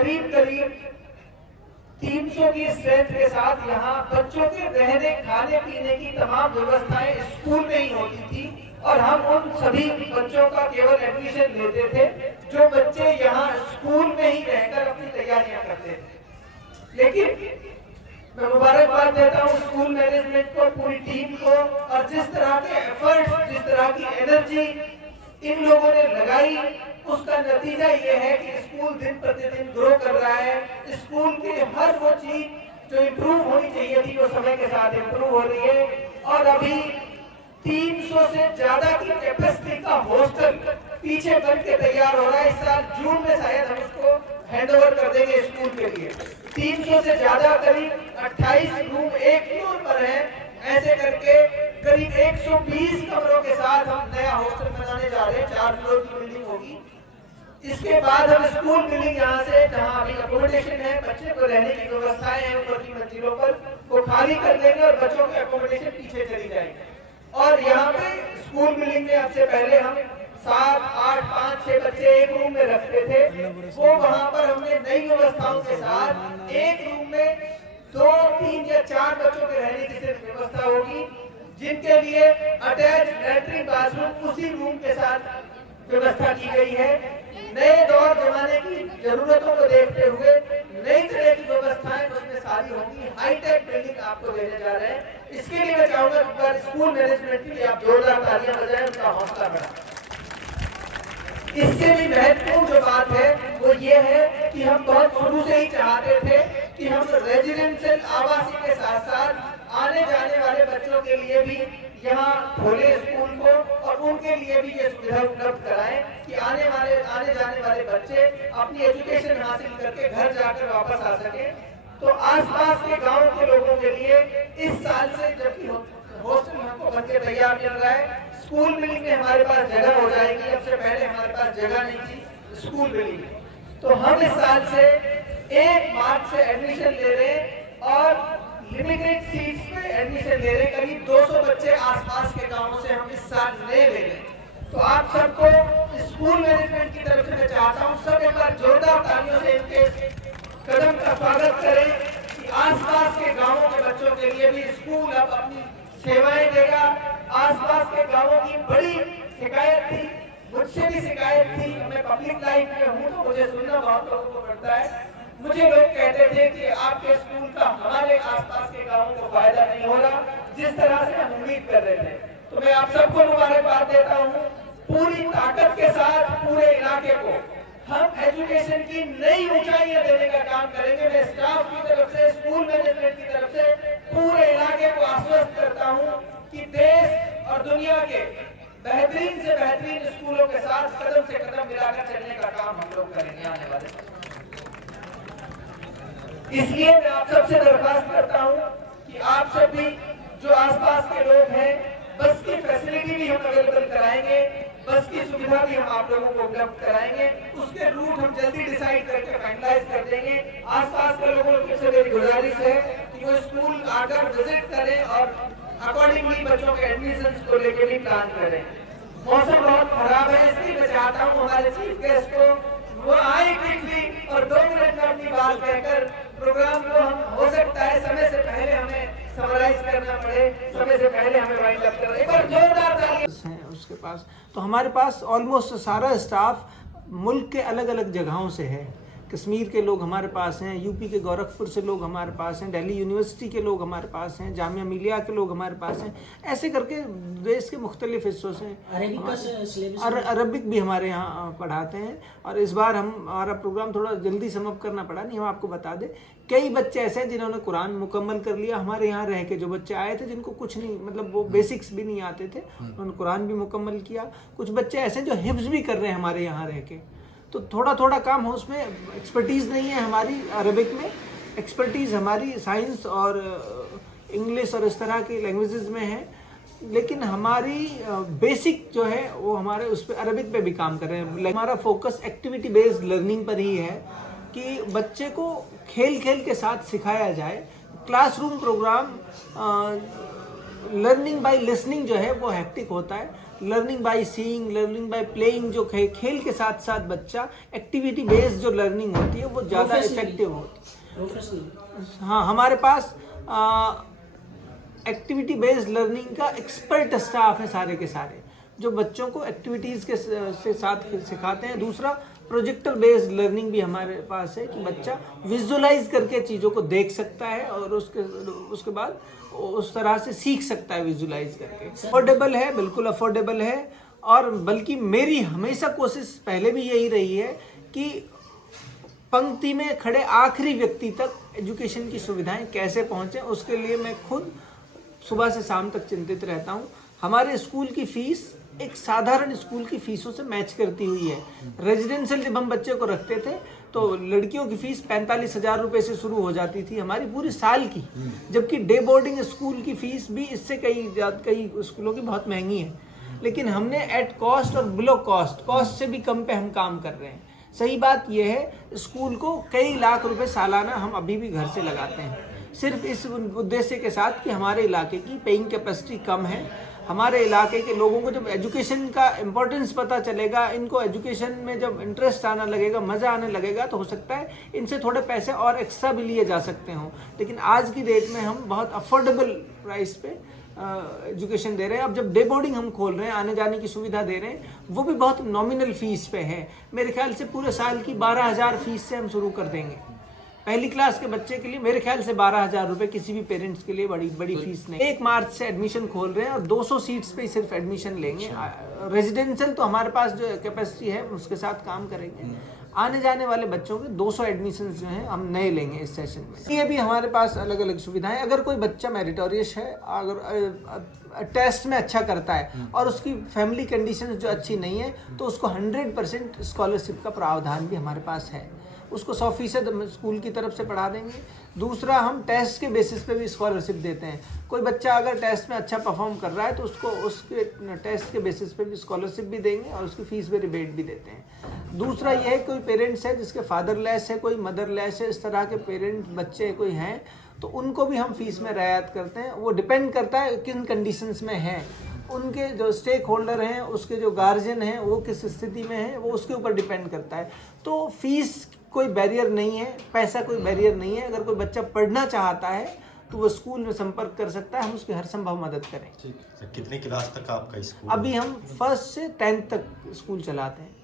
करीब करीब 300 की स्ट्रेंथ के साथ यहाँ बच्चों के रहने खाने पीने की तमाम व्यवस्थाएं स्कूल में ही होती थी और हम उन सभी बच्चों का केवल एडमिशन लेते थे जो बच्चे यहाँ स्कूल में ही रहकर अपनी तैयारियां करते थे। लेकिन मैं मुबारकबाद देता हूँ स्कूल मैनेजमेंट को, पूरी टीम को, और जिस तरह के एफर्ट्स, जिस तरह की एनर्जी इन लोगों ने लगाई, उसका नतीजा ये है कि स्कूल दिन प्रतिदिन ग्रो कर रहा है। स्कूल की हर वो चीज जो इम्प्रूव होनी चाहिए थी वो समय के साथ इम्प्रूव हो रही है और अभी 300 से ज्यादा की कैपेसिटी का हॉस्टल पीछे बन के तैयार हो रहा है। इस साल जून में शायद हम इसको हैंड ओवर कर देंगे स्कूल के लिए। 300 से ज्यादा, करीब 28 रूम एक फ्लोर पर है। ऐसे करके करीब 120 कमरों के साथ हम नया हॉस्टल बनाने जा रहे हैं। 4 फ्लोर की बिल्डिंग होगी। इसके बाद हम स्कूल बिल्डिंग यहाँ से, जहाँ अभी अकोमोडेशन है, बच्चे को रहने की व्यवस्थाएं हैं ऊपर की मंजिलों पर, वो खाली कर देंगे और बच्चों के अकोमोडेशन पीछे चली जाएंगे। और यहाँ पे स्कूल बिल्डिंग में अब से पहले हम 7, 8, 5, 6 बच्चे एक रूम में रखते थे, वो वहाँ पर हमने नई व्यवस्थाओं के साथ एक रूम में 2, 3 या 4 बच्चों के रहने की सिर्फ व्यवस्था होगी, जिनके लिए अटैच लैट्रिन बाथरूम उसी रूम के साथ व्यवस्था की गई है। नए दौर जमाने की जरूरतों को देखते हुए नई तरह की व्यवस्थाएं उसमें सारी होंगी। हाईटेक बिल्डिंग आपको देने जा रहे हैं। इसके लिए मैं चाहूंगा कि स्कूल मैनेजमेंट के लिए आप जोरदार तालियां बजाएं, उनका हौसला बढ़ाएं। इससे भी महत्वपूर्ण जो बात है वो ये है कि हम बहुत शुरू से ही चाहते थे कि हम रेजिडेंशियल आवासीय के साथ साथ आने जाने वाले बच्चों के लिए भी यहाँ खोले स्कूल को और उनके लिए भी ये सुविधा उपलब्ध कराएं कि आने जाने वाले बच्चे अपनी एजुकेशन हासिल करके घर जाकर वापस आ सके। तो आसपास के गांव के लोगों के लिए इस साल से जबकि हॉस्टल हमको बनकर तैयार मिल रहा है, स्कूल बिल्डिंग में हमारे पास जगह हो जाएगी। अब से पहले हमारे पास जगह नहीं थी स्कूल बिल्डिंग में, तो हम इस साल से 1 मार्च से एडमिशन ले रहे हैं और लिमिटेड सीट्स पे एडमिशन ले रहे हैं। करीब 200 बच्चे आसपास के गांवों से हम इस साल ले रहे हैं। तो आप सबको स्कूल मैनेजमेंट की तरफ से मैं चाहता हूँ सब एक बार जोरदार तालियों से इनके कदम का स्वागत करें कि आसपास के गांवों के बच्चों के लिए भी स्कूल अब अपनी सेवाएं देगा। आसपास के गांवों की बड़ी शिकायत थी, मुझसे भी शिकायत थी, मैं पब्लिक लाइफ में हूँ तो मुझे सुनना बहुत लोगों को पड़ता है। मुझे लोग कहते थे कि आपके स्कूल का हमारे आसपास के गांवों को फायदा नहीं हो रहा जिस तरह से हम उम्मीद कर रहे थे। तो मैं आप सबको मुबारकबाद देता हूँ। पूरी ताकत के साथ पूरे इलाके को हम एजुकेशन की नई ऊंचाइयां देने का काम करेंगे। मैं स्टाफ की तरफ से, स्कूल मैनेजमेंट की तरफ से पूरे इलाके को आश्वस्त करता हूँ कि देश और दुनिया के बेहतरीन से बेहतरीन स्कूलों के साथ कदम से कदम मिलाकर चलने का काम हम लोग करेंगे आने वाले समय। इसलिए मैं आप सबसे दरख्वास्त करता हूँ कि आप सब भी जो आसपास के लोग हैं, बस की फैसिलिटी भी हम अवेलेबल कराएंगे, बस की सुविधा भी हम आप लोगों को उपलब्ध कराएंगे। उसके रूट हम जल्दी डिसाइड करके फाइनलाइज कर देंगे। आसपास के लोगों से मेरी गुजारिश है कि वो स्कूल आकर विजिट करें और अकॉर्डिंगली बच्चों के एडमिशन को लेकर भी प्लान करें। मौसम बहुत खराब है, इसलिए मैं चाहता हूँ हमारे चीफ गेस्ट को वो आए क्विकली और 2 मिनट में अपनी बात कहकर प्रोग्राम को हम हो सकता है समय से पहले हमें समराइज करना पड़े, समय से पहले हमें वाइंड अप करना। एक बार जोरदार तालियां हैं उसके पास। तो हमारे पास ऑलमोस्ट सारा स्टाफ मुल्क के अलग अलग जगहों से है। कश्मीर के लोग हमारे पास हैं, यूपी के गोरखपुर से लोग हमारे पास हैं, दिल्ली यूनिवर्सिटी के लोग हमारे पास हैं, जामिया मिलिया के लोग हमारे पास हैं। ऐसे करके देश के मुख्तलिफ हिस्सों से अरबिक भी हमारे यहाँ पढ़ाते हैं। और इस बार हमारा प्रोग्राम थोड़ा जल्दी समाप्त करना पड़ा, नहीं हम आपको बता दें कई बच्चे ऐसे हैं जिन्होंने कुरान मुकम्मल कर लिया हमारे यहाँ रह के। जो बच्चे आए थे जिनको कुछ नहीं, मतलब वो बेसिक्स भी नहीं आते थे, उन्होंने कुरान भी मुकम्मल किया। कुछ बच्चे ऐसे हैं जो हिफ्ज़ भी कर रहे हैं हमारे यहाँ रह के। तो थोड़ा थोड़ा काम हो, उसमें एक्सपर्टीज़ नहीं है हमारी अरबिक में, एक्सपर्टीज़ हमारी साइंस और इंग्लिश और इस तरह की लैंग्वेजेस में है। लेकिन हमारी बेसिक जो है वो हमारे उस पर अरबिक पे भी काम कर रहे हैं। हमारा फोकस एक्टिविटी बेस्ड लर्निंग पर ही है कि बच्चे को खेल खेल के साथ सिखाया जाए। Classroom programme learning by listening जो है वो हेक्टिक होता है, learning by seeing, learning by playing जो खेल के साथ साथ बच्चा एक्टिविटी बेस्ड जो लर्निंग होती है वो ज़्यादा इफेक्टिव होती है। हाँ, हमारे पास एक्टिविटी बेस्ड लर्निंग का एक्सपर्ट स्टाफ है सारे के सारे, जो बच्चों को एक्टिविटीज़ के से साथ सिखाते हैं। दूसरा, प्रोजेक्टर बेस्ड लर्निंग भी हमारे पास है कि बच्चा विजुअलाइज करके चीज़ों को देख सकता है और उसके बाद उस तरह से सीख सकता है विजुअलाइज करके। अफोर्डेबल है, बिल्कुल अफोर्डेबल है। और बल्कि मेरी हमेशा कोशिश पहले भी यही रही है कि पंक्ति में खड़े आखिरी व्यक्ति तक एजुकेशन की सुविधाएं कैसे पहुंचे, उसके लिए मैं खुद सुबह से शाम तक चिंतित रहता हूं। हमारे स्कूल की फीस एक साधारण स्कूल की फीसों से मैच करती हुई है। रेजिडेंशियल जब हम बच्चे को रखते थे तो लड़कियों की फीस 45,000 रुपये से शुरू हो जाती थी हमारी पूरी साल की, जबकि डे बोर्डिंग स्कूल की फीस भी इससे कई स्कूलों की बहुत महंगी है। लेकिन हमने एट कॉस्ट और बिलो कॉस्ट से भी कम पे हम काम कर रहे हैं। सही बात यह है, स्कूल को कई लाख रुपए सालाना हम अभी भी घर से लगाते हैं, सिर्फ इस उद्देश्य के साथ कि हमारे इलाके की पेइंग कैपेसिटी कम है। हमारे इलाके के लोगों को जब एजुकेशन का इम्पोर्टेंस पता चलेगा, इनको एजुकेशन में जब इंटरेस्ट आना लगेगा, मज़ा आने लगेगा, तो हो सकता है इनसे थोड़े पैसे और एक्स्ट्रा भी लिए जा सकते हों। लेकिन आज की डेट में हम बहुत अफोर्डेबल प्राइस पे एजुकेशन दे रहे हैं। अब जब डे बोर्डिंग हम खोल रहे हैं, आने जाने की सुविधा दे रहे हैं, वो भी बहुत नॉमिनल फीस पे है। मेरे ख्याल से पूरे साल की 12,000 फीस से हम शुरू कर देंगे। पहली क्लास के बच्चे के लिए मेरे ख्याल से 12,000 रुपये किसी भी पेरेंट्स के लिए बड़ी फीस नहीं। 1 मार्च से एडमिशन खोल रहे हैं और 200 सीट्स पे सिर्फ एडमिशन लेंगे। रेजिडेंशियल तो हमारे पास जो कैपेसिटी है उसके साथ काम करेंगे। आने जाने वाले बच्चों के 200 एडमिशन जो हैं हम नए लेंगे इस सेशन में। ये भी हमारे पास अलग अलग सुविधाएं। अगर कोई बच्चा मेरिटोरियस है, अगर टेस्ट में अच्छा करता है और उसकी फैमिली कंडीशन जो अच्छी नहीं है, तो उसको 100% स्कॉलरशिप का प्रावधान भी हमारे पास है। उसको 100% स्कूल की तरफ से पढ़ा देंगे। दूसरा, हम टेस्ट के बेसिस पे भी स्कॉलरशिप देते हैं। कोई बच्चा अगर टेस्ट में अच्छा परफॉर्म कर रहा है तो उसको उसके टेस्ट के बेसिस पे भी स्कॉलरशिप भी देंगे और उसकी फीस में रिबेट भी देते हैं। दूसरा यह है, कोई पेरेंट्स है जिसके फादरलेस है, कोई मदरलेस है, इस तरह के पेरेंट बच्चे कोई हैं, तो उनको भी हम फीस में रियायत करते हैं। वो डिपेंड करता है किन कंडीशंस में हैं, उनके जो स्टेक होल्डर हैं, उसके जो गार्जियन हैं, वो किस स्थिति में हैं, वो उसके ऊपर डिपेंड करता है। तो फीस कोई बैरियर नहीं है, पैसा कोई बैरियर नहीं है। अगर कोई बच्चा पढ़ना चाहता है तो वो स्कूल में संपर्क कर सकता है, हम उसकी हर संभव मदद करें। कितनी क्लास तक आपका स्कूल? अभी हम 1st से 10th तक स्कूल चलाते हैं।